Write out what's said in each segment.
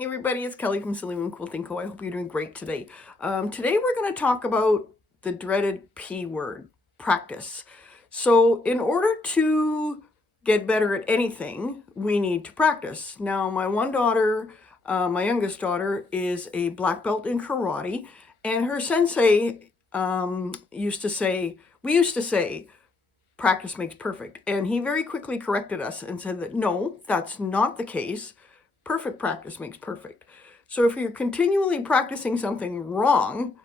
Hey everybody, it's Kelly from Silly Moon Quilting Co. I hope you're doing great today. Today we're going to talk about the dreaded P word, practice. So in order to get better at anything, we need to practice. Now my one daughter, my youngest daughter, is a black belt in karate, and her sensei used to say, practice makes perfect. And he very quickly corrected us and said that no, that's not the case. Perfect practice makes perfect. So if you're continually practicing something wrong,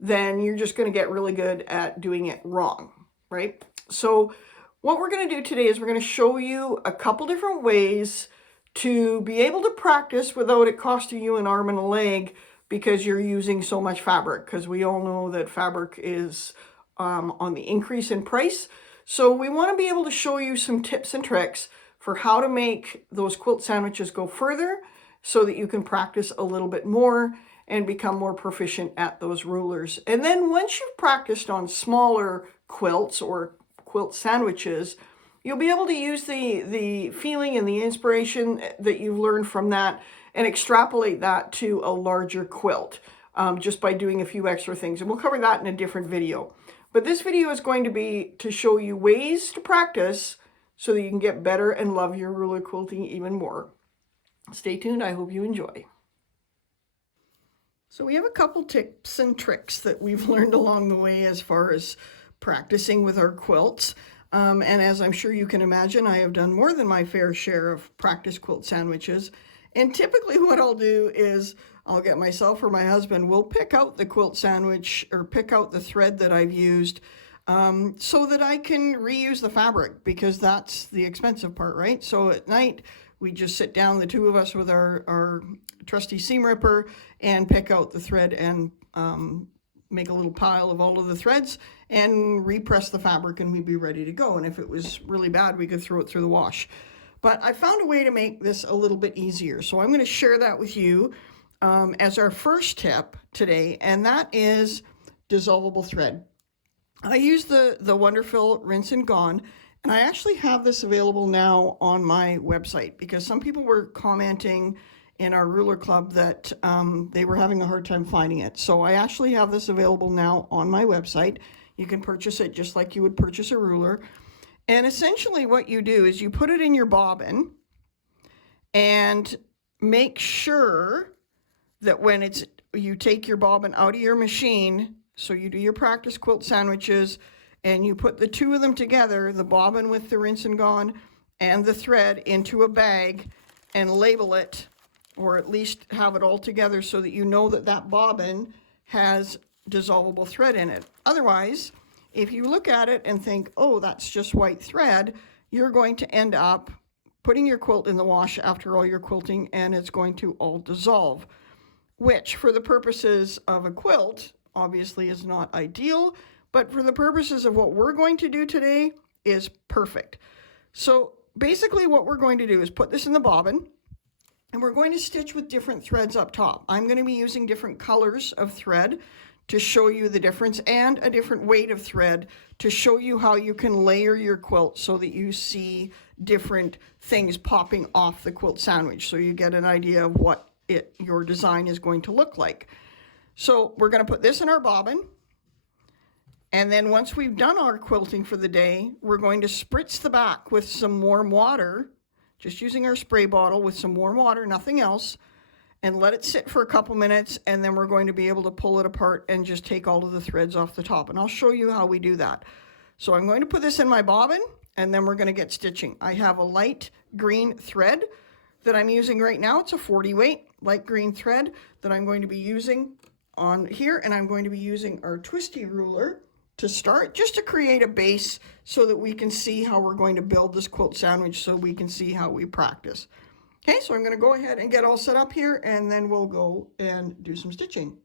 then you're just going to get really good at doing it wrong, right? So what we're going to do today is we're going to show you a couple different ways to be able to practice without it costing you an arm and a leg because you're using so much fabric, because we all know that fabric is on the increase in price. So we want to be able to show you some tips and tricks for how to make those quilt sandwiches go further so that you can practice a little bit more and become more proficient at those rulers. And then once you've practiced on smaller quilts or quilt sandwiches, you'll be able to use the feeling and the inspiration that you've learned from that and extrapolate that to a larger quilt just by doing a few extra things. And we'll cover that in a different video. But this video is going to be to show you ways to practice so that you can get better and love your ruler quilting even more. Stay tuned. I hope you enjoy. So we have a couple tips and tricks that we've learned along the way as far as practicing with our quilts. And as I'm sure you can imagine, I have done more than my fair share of practice quilt sandwiches. And typically what I'll do is I'll get myself or my husband, we'll pick out the quilt sandwich or pick out the thread that I've used so that I can reuse the fabric, because that's the expensive part, right? So at night, we just sit down, the two of us, with our trusty seam ripper and pick out the thread and make a little pile of all of the threads and repress the fabric, and we'd be ready to go. And if it was really bad, we could throw it through the wash. But I found a way to make this a little bit easier. So I'm going to share that with you as our first tip today, and that is dissolvable thread. I use the wonderful Rinse and Gone, and I actually have this available now on my website because some people were commenting in our ruler club that they were having a hard time finding it. So I actually have this available now on my website. You can purchase it just like you would purchase a ruler. And essentially what you do is you put it in your bobbin and make sure that when you take your bobbin out of your machine, so you do your practice quilt sandwiches and you put the two of them together, the bobbin with the Rinse and Gone and the thread, into a bag and label it, or at least have it all together so that you know that that bobbin has dissolvable thread in it. Otherwise, if you look at it and think, oh, that's just white thread, you're going to end up putting your quilt in the wash after all your quilting and it's going to all dissolve, which for the purposes of a quilt obviously is not ideal, but for the purposes of what we're going to do today is perfect. So basically what we're going to do is put this in the bobbin, and we're going to stitch with different threads up top. I'm going to be using different colors of thread to show you the difference, and a different weight of thread to show you how you can layer your quilt so that you see different things popping off the quilt sandwich, so you get an idea of what your design is going to look like. So we're going to put this in our bobbin, and then once we've done our quilting for the day, we're going to spritz the back with some warm water, just using our spray bottle with some warm water, nothing else, and let it sit for a couple minutes, and then we're going to be able to pull it apart and just take all of the threads off the top, and I'll show you how we do that. So I'm going to put this in my bobbin, and then we're going to get stitching. I have a light green thread that I'm using right now. It's a 40 weight light green thread that I'm going to be using on here, and I'm going to be using our Twisty ruler to start, just to create a base so that we can see how we're going to build this quilt sandwich, so we can see how we practice. Okay, so I'm going to go ahead and get all set up here, and then we'll go and do some stitching.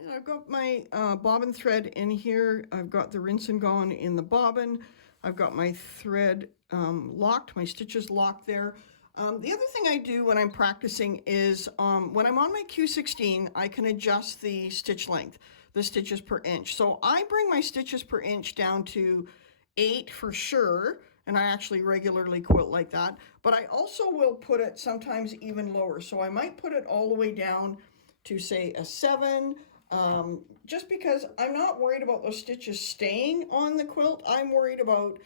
And I've got my bobbin thread in here. I've got the Rinse and Gone in the bobbin. I've got my thread locked, my stitches locked there. The other thing I do when I'm practicing is when I'm on my Q16, I can adjust the stitch length, the stitches per inch. So I bring my stitches per inch down to 8 for sure, and I actually regularly quilt like that, but I also will put it sometimes even lower. So I might put it all the way down to say a 7, just because I'm not worried about those stitches staying on the quilt. I'm worried about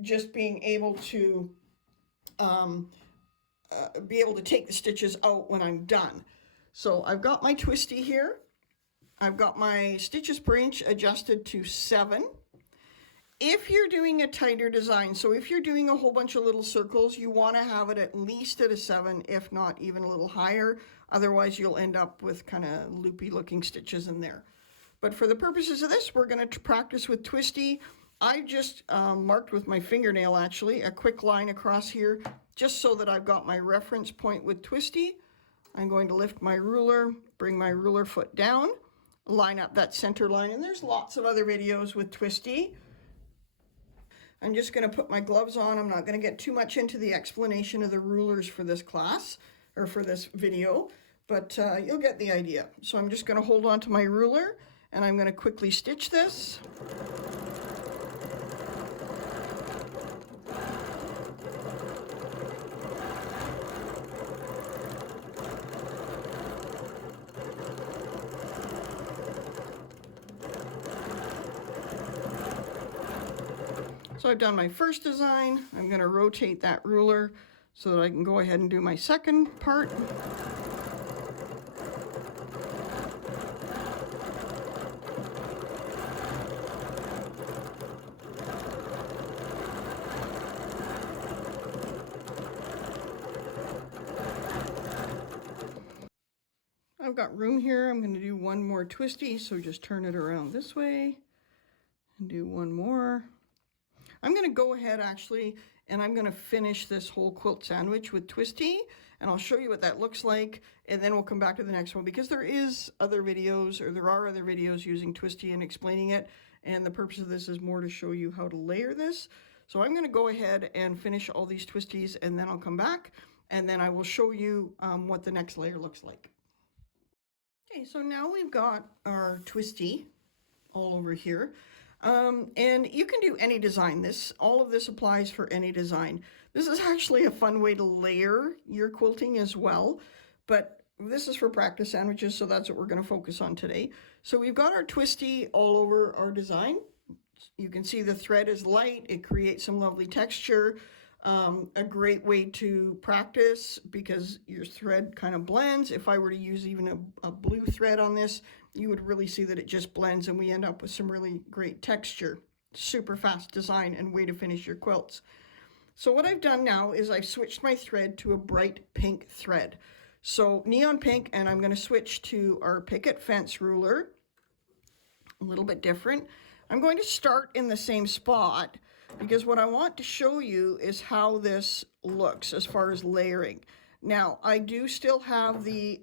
just being able to take the stitches out when I'm done. So I've got my Twisty here. I've got my stitches per inch adjusted to 7. If you're doing a tighter design, so if you're doing a whole bunch of little circles, you want to have it at least at a 7, if not even a little higher. Otherwise, you'll end up with kind of loopy looking stitches in there. But for the purposes of this, we're going to practice with Twisty. I just marked with my fingernail, actually, a quick line across here, just so that I've got my reference point with Twisty. I'm going to lift my ruler, bring my ruler foot down, line up that center line, and there's lots of other videos with Twisty. I'm just going to put my gloves on. I'm not going to get too much into the explanation of the rulers for this class, or for this video, but you'll get the idea. So I'm just going to hold on to my ruler, and I'm going to quickly stitch this. So I've done my first design. I'm going to rotate that ruler so that I can go ahead and do my second part. I've got room here. I'm going to do one more Twisty, so just turn it around this way and do one more. I'm going to go ahead actually, and I'm going to finish this whole quilt sandwich with Twisty, and I'll show you what that looks like, and then we'll come back to the next one, because there are other videos using Twisty and explaining it, and the purpose of this is more to show you how to layer this. So I'm going to go ahead and finish all these Twisties, and then I'll come back, and then I will show you what the next layer looks like. Okay, so now we've got our Twisty all over here. And you can do any design. All of this applies for any design. This is actually a fun way to layer your quilting as well, but this is for practice sandwiches, so that's what we're going to focus on today. So we've got our Twisty all over our design. You can see the thread is light. It creates some lovely texture. A great way to practice because your thread kind of blends. If I were to use even a blue thread on this, you would really see that it just blends and we end up with some really great texture. Super fast design and way to finish your quilts. So what I've done now is I've switched my thread to a bright pink thread. So neon pink, and I'm going to switch to our picket fence ruler. A little bit different. I'm going to start in the same spot because what I want to show you is how this looks as far as layering. Now, I do still have the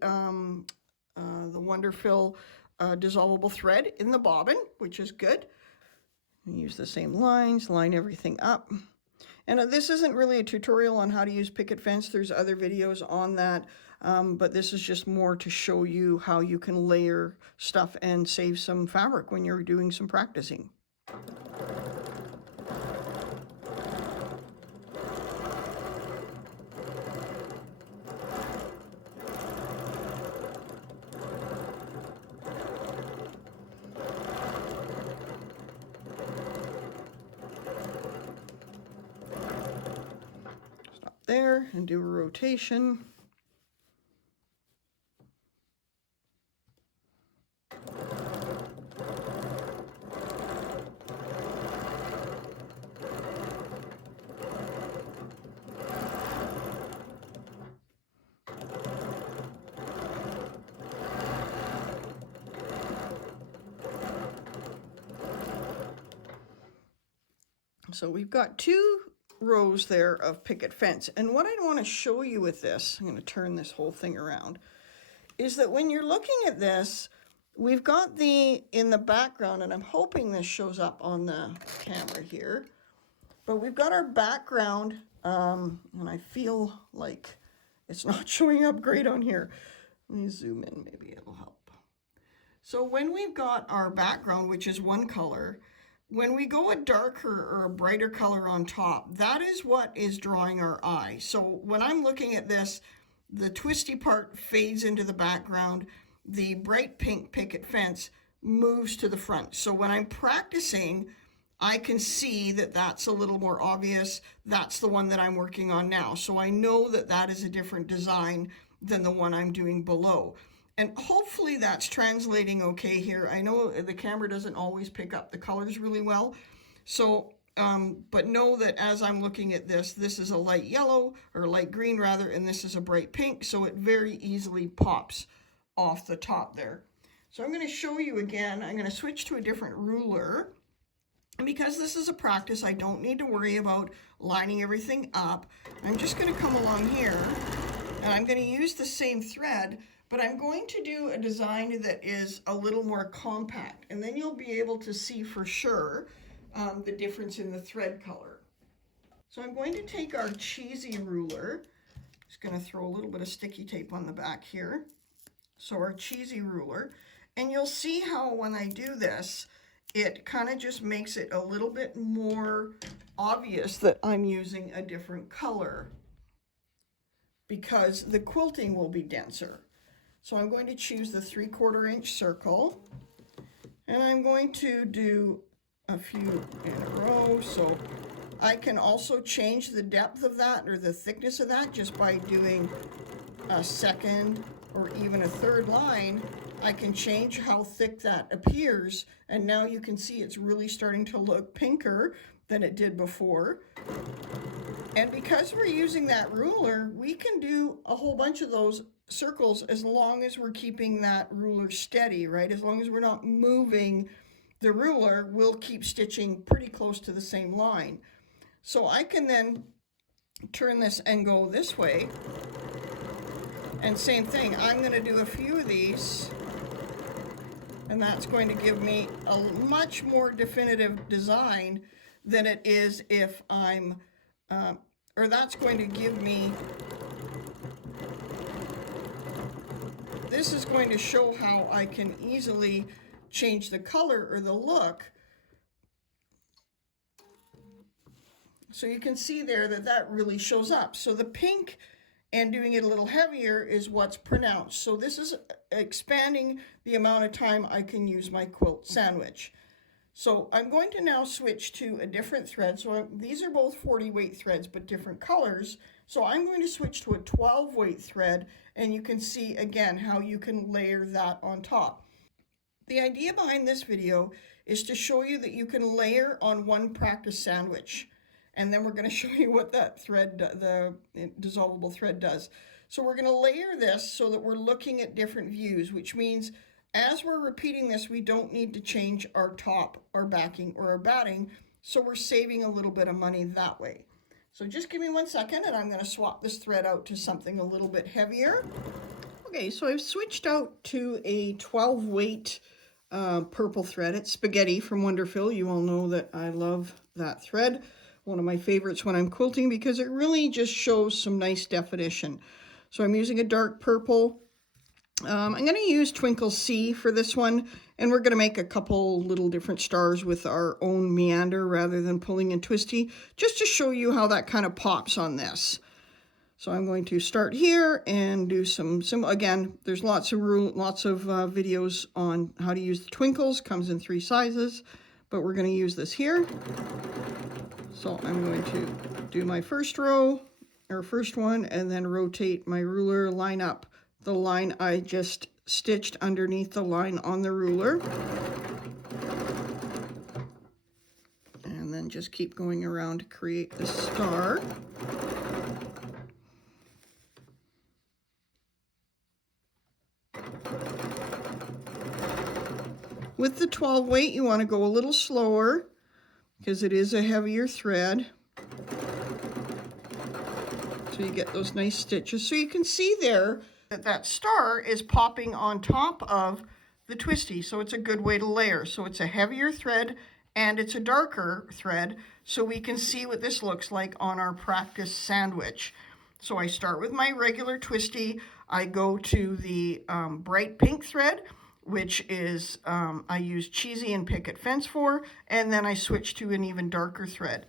Wonderfill dissolvable thread in the bobbin, which is good. Use the same lines, line everything up. And this isn't really a tutorial on how to use picket fence. There's other videos on that, but this is just more to show you how you can layer stuff and save some fabric when you're doing some practicing. There and do a rotation. So we've got 2 rows there of picket fence. And what I want to show you with this, I'm going to turn this whole thing around, is that when you're looking at this, we've got in the background, and I'm hoping this shows up on the camera here, but we've got our background, and I feel like it's not showing up great on here. Let me zoom in, maybe it'll help. So when we've got our background, which is one color, when we go a darker or a brighter color on top, that is what is drawing our eye. So when I'm looking at this, the twisty part fades into the background. The bright pink picket fence moves to the front. So when I'm practicing, I can see that that's a little more obvious. That's the one that I'm working on now. So I know that that is a different design than the one I'm doing below. And hopefully that's translating okay here. I know the camera doesn't always pick up the colors really well. So, but know that as I'm looking at this, this is a light yellow, or light green rather, and this is a bright pink. So it very easily pops off the top there. So I'm going to show you again. I'm going to switch to a different ruler. And because this is a practice, I don't need to worry about lining everything up. I'm just going to come along here, and I'm going to use the same thread, but I'm going to do a design that is a little more compact, and then you'll be able to see for sure the difference in the thread color. So I'm going to take our cheesy ruler, just going to throw a little bit of sticky tape on the back here. So our cheesy ruler, and you'll see how when I do this, it kind of just makes it a little bit more obvious that I'm using a different color because the quilting will be denser. So I'm going to choose the 3/4 inch circle, and I'm going to do a few in a row. So I can also change the depth of that or the thickness of that just by doing a second or even a third line. I can change how thick that appears, and now you can see it's really starting to look pinker than it did before. And because we're using that ruler, we can do a whole bunch of those circles as long as we're keeping that ruler steady, right? As long as we're not moving the ruler, we'll keep stitching pretty close to the same line. So I can then turn this and go this way. And same thing, I'm going to do a few of these, and that's going to give me a much more definitive design than it is if I'm, or that's going to give me, this is going to show how I can easily change the color or the look. So you can see there that that really shows up. So the pink and doing it a little heavier is what's pronounced. So this is expanding the amount of time I can use my quilt sandwich. So I'm going to now switch to a different thread. So these are both 40 weight threads, but different colors. So I'm going to switch to a 12 weight thread, and you can see again how you can layer that on top. The idea behind this video is to show you that you can layer on one practice sandwich. And then we're going to show you what that thread, the dissolvable thread does. So we're going to layer this so that we're looking at different views, which means as we're repeating this, we don't need to change our top, our backing, or our batting. So we're saving a little bit of money that way. So just give me 1 second, and I'm going to swap this thread out to something a little bit heavier. Okay, so I've switched out to a 12 weight purple thread. It's Spaghetti from Wonderful. You all know that I love that thread. One of my favorites when I'm quilting because it really just shows some nice definition. So I'm using a dark purple. I'm going to use Twinkle C for this one, and we're going to make a couple little different stars with our own meander rather than pulling in Twisty, just to show you how that kind of pops on this. So I'm going to start here and do some again, there's lots of videos on how to use the twinkles. Comes in 3 sizes, but we're going to use this here. So I'm going to do my first row, or first one, and then rotate my ruler, line up the line I just stitched underneath the line on the ruler. And then just keep going around to create the star. With the 12 weight, you want to go a little slower because it is a heavier thread. So you get those nice stitches. So you can see there that that star is popping on top of the Twisty. So it's a good way to layer. So it's a heavier thread and it's a darker thread. So we can see what this looks like on our practice sandwich. So I start with my regular Twisty. I go to the bright pink thread, which is I use cheesy and picket fence for, and then I switch to an even darker thread.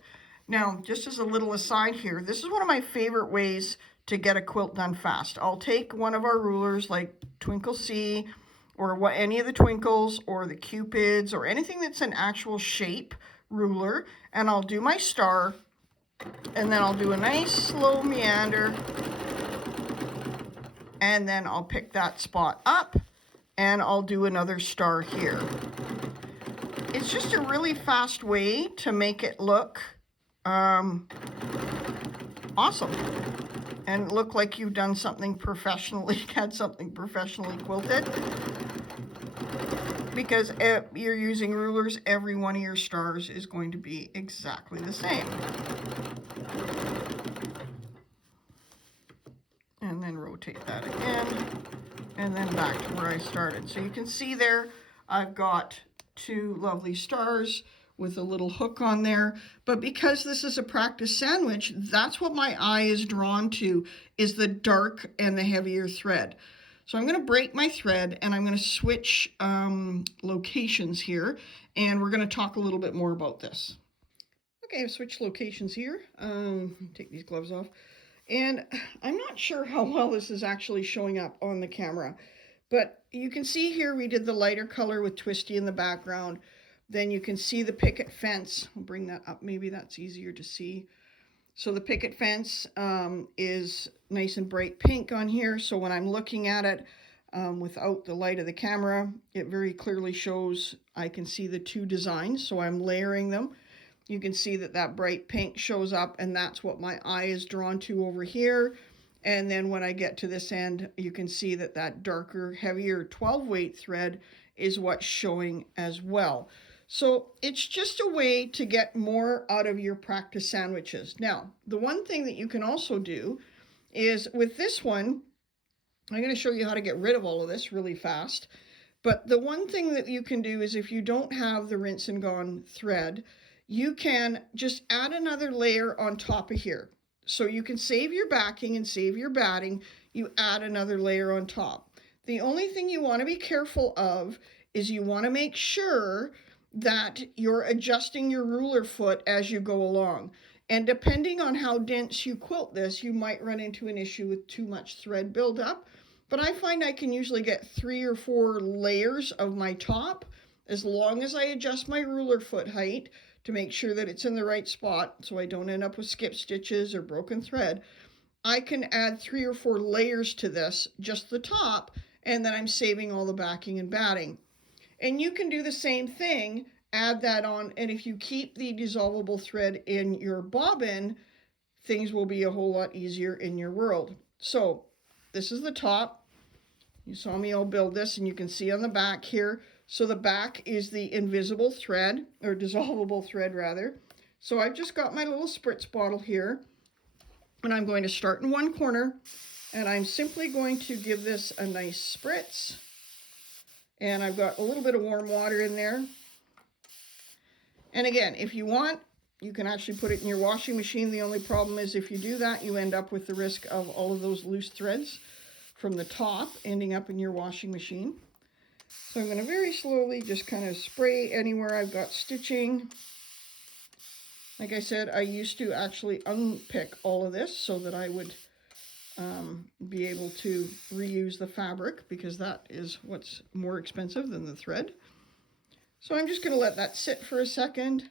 Now, just as a little aside here, this is one of my favorite ways to get a quilt done fast. I'll take one of our rulers like Twinkle C, or any of the Twinkles, or the Cupids, or anything that's an actual shape ruler, and I'll do my star, and then I'll do a nice slow meander, and then I'll pick that spot up, and I'll do another star here. It's just a really fast way to make it look awesome and look like you've done something professionally, had something professionally quilted. Because you're using rulers, every one of your stars is going to be exactly the same. And then rotate that again, and then back to where I started. So you can see there, I've got two lovely stars with a little hook on there. But because this is a practice sandwich, that's what my eye is drawn to, is the dark and the heavier thread. So I'm going to break my thread, and I'm going to switch locations here, and we're going to talk a little bit more about this. Okay, I've switched locations here. Take these gloves off. And I'm not sure how well this is actually showing up on the camera, but you can see here we did the lighter color with Twisty in the background. Then you can see the picket fence. I'll bring that up, maybe that's easier to see. So the picket fence is nice and bright pink on here. So when I'm looking at it without the light of the camera, it very clearly shows I can see the two designs. So I'm layering them. You can see that that bright pink shows up, and that's what my eye is drawn to over here. And then when I get to this end, you can see that that darker, heavier 12 weight thread is what's showing as well. So it's just a way to get more out of your practice sandwiches. Now, the one thing that you can also do is with this one, I'm going to show you how to get rid of all of this really fast. But the one thing that you can do is if you don't have the rinse and gone thread, you can just add another layer on top of here. So you can save your backing and save your batting. You add another layer on top. The only thing you want to be careful of is you want to make sure that you're adjusting your ruler foot as you go along. And depending on how dense you quilt this, you might run into an issue with too much thread buildup. But I find I can usually get 3 or 4 layers of my top as long as I adjust my ruler foot height to make sure that it's in the right spot so I don't end up with skip stitches or broken thread. I can add 3 or 4 layers to this, just the top, and then I'm saving all the backing and batting. And you can do the same thing, add that on, and if you keep the dissolvable thread in your bobbin, things will be a whole lot easier in your world. So this is the top. You saw me all build this, and you can see on the back here. So the back is the invisible thread, or dissolvable thread rather. So I've just got my little spritz bottle here, and I'm going to start in one corner, and I'm simply going to give this a nice spritz. And I've got a little bit of warm water in there. And again, if you want, you can actually put it in your washing machine. The only problem is if you do that, you end up with the risk of all of those loose threads from the top ending up in your washing machine. So I'm going to very slowly just kind of spray anywhere I've got stitching. Like I said, I used to actually unpick all of this so that I would be able to reuse the fabric, because that is what's more expensive than the thread. So I'm just going to let that sit for a second.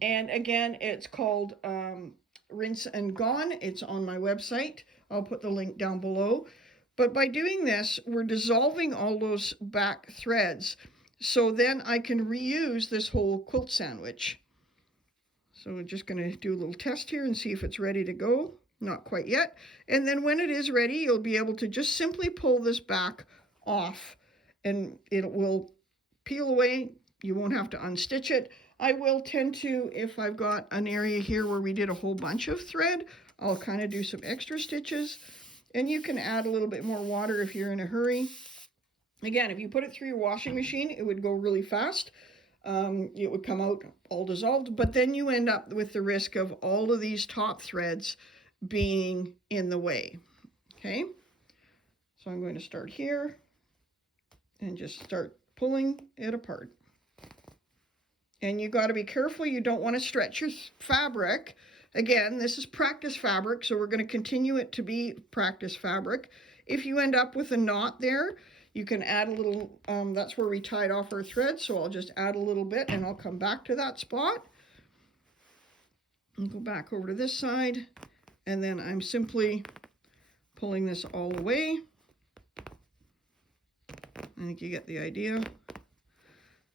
And again, it's called Rinse and Gone. It's on my website. I'll put the link down below. But by doing this, we're dissolving all those back threads. So then I can reuse this whole quilt sandwich. So we're just going to do a little test here and see if it's ready to go. Not quite yet. And then when it is ready, you'll be able to just simply pull this back off and it will peel away. You won't have to unstitch it. I will tend to, if I've got an area here where we did a whole bunch of thread, I'll kind of do some extra stitches. And you can add a little bit more water if you're in a hurry. Again, if you put it through your washing machine, it would go really fast. It would come out all dissolved, but then you end up with the risk of all of these top threads being in the way. Okay, so I'm going to start here, and just start pulling it apart. And you got to be careful, you don't want to stretch your fabric. Again, this is practice fabric, so we're going to continue it to be practice fabric. If you end up with a knot there, you can add a little, that's where we tied off our thread, so I'll just add a little bit and I'll come back to that spot. And go back over to this side, and then I'm simply pulling this all away. I think you get the idea.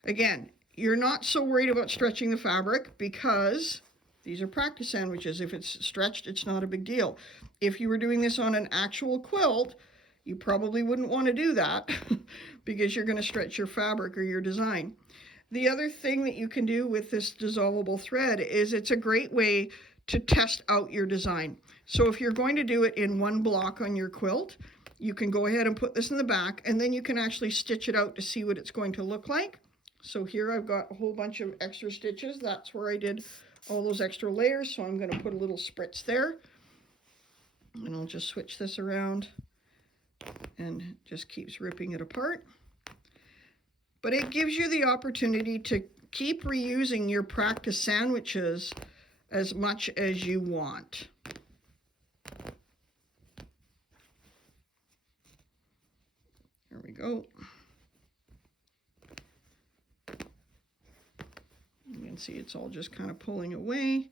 Again, you're not so worried about stretching the fabric because these are practice sandwiches. If it's stretched, it's not a big deal. If you were doing this on an actual quilt, you probably wouldn't want to do that because you're going to stretch your fabric or your design. The other thing that you can do with this dissolvable thread is it's a great way to test out your design. So if you're going to do it in one block on your quilt, you can go ahead and put this in the back, and then you can actually stitch it out to see what it's going to look like. So here I've got a whole bunch of extra stitches. That's where I did all those extra layers. So I'm going to put a little spritz there. And I'll just switch this around and just keeps ripping it apart. But it gives you the opportunity to keep reusing your practice sandwiches as much as you want. There we go. You can see it's all just kind of pulling away.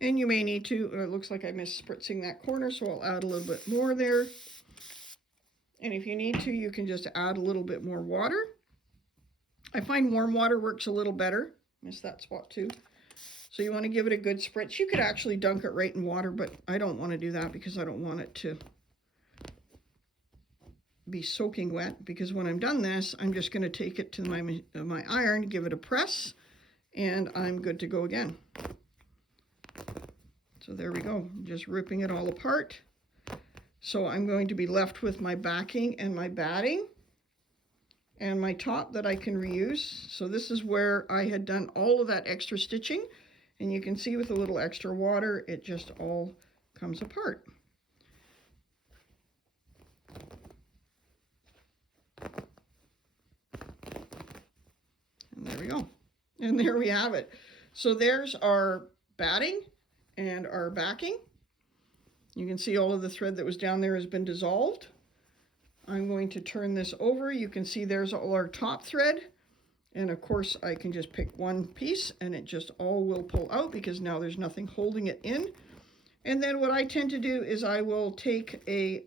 And you may need to, it looks like I missed spritzing that corner, so I'll add a little bit more there. And if you need to, you can just add a little bit more water. I find warm water works a little better. Missed that spot too. So you want to give it a good spritz. You could actually dunk it right in water, but I don't want to do that because I don't want it to be soaking wet, because when I'm done this, I'm just going to take it to my iron, give it a press, and I'm good to go again. So there we go, just ripping it all apart. So I'm going to be left with my backing and my batting and my top that I can reuse. So this is where I had done all of that extra stitching, and you can see with a little extra water, it just all comes apart. And there we go. And there we have it. So there's our batting and our backing. You can see all of the thread that was down there has been dissolved. I'm going to turn this over. You can see there's all our top thread. And of course I can just pick one piece and it just all will pull out because now there's nothing holding it in. And then what I tend to do is I will take a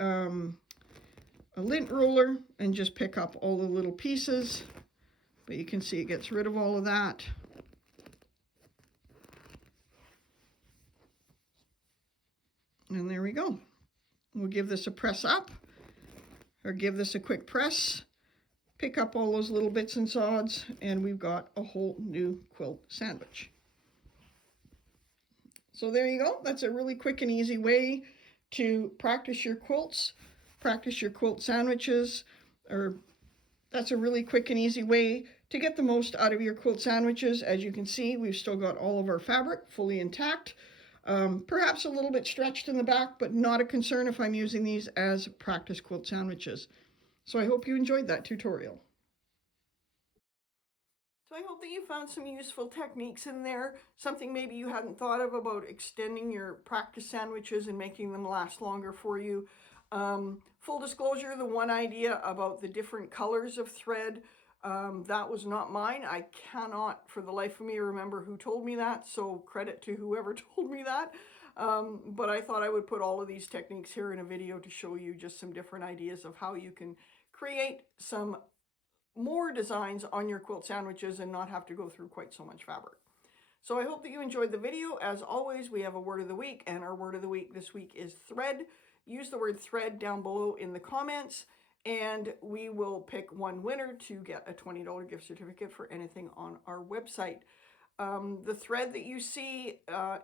lint roller and just pick up all the little pieces. But you can see it gets rid of all of that. And there we go. We'll give this a press up, or give this a quick press, pick up all those little bits and sods, and we've got a whole new quilt sandwich. So there you go. That's a really quick and easy way to practice your quilts, practice your quilt sandwiches, or that's a really quick and easy way to get the most out of your quilt sandwiches. As you can see, we've still got all of our fabric fully intact. Perhaps a little bit stretched in the back, but not a concern if I'm using these as practice quilt sandwiches. So I hope you enjoyed that tutorial. So I hope that you found some useful techniques in there, something maybe you hadn't thought of about extending your practice sandwiches and making them last longer for you. Full disclosure, the one idea about the different colors of thread, that was not mine. I cannot for the life of me remember who told me that, so credit to whoever told me that. But I thought I would put all of these techniques here in a video to show you just some different ideas of how you can create some more designs on your quilt sandwiches and not have to go through quite so much fabric. So I hope that you enjoyed the video. As always, we have a word of the week, and our word of the week this week is thread. Use the word thread down below in the comments, and we will pick one winner to get a $20 gift certificate for anything on our website. The thread that you see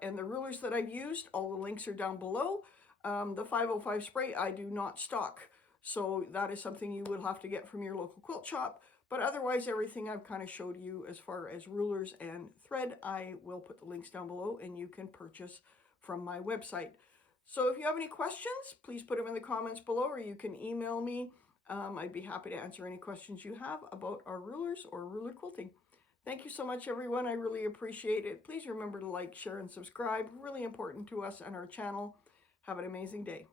and the rulers that I've used, all the links are down below. The 505 spray I do not stock, so that is something you will have to get from your local quilt shop. But otherwise, everything I've kind of showed you as far as rulers and thread, I will put the links down below and you can purchase from my website. So if you have any questions, please put them in the comments below, or you can email me. I'd be happy to answer any questions you have about our rulers or ruler quilting. Thank you so much, everyone. I really appreciate it. Please remember to like, share, and subscribe. Really important to us and our channel. Have an amazing day.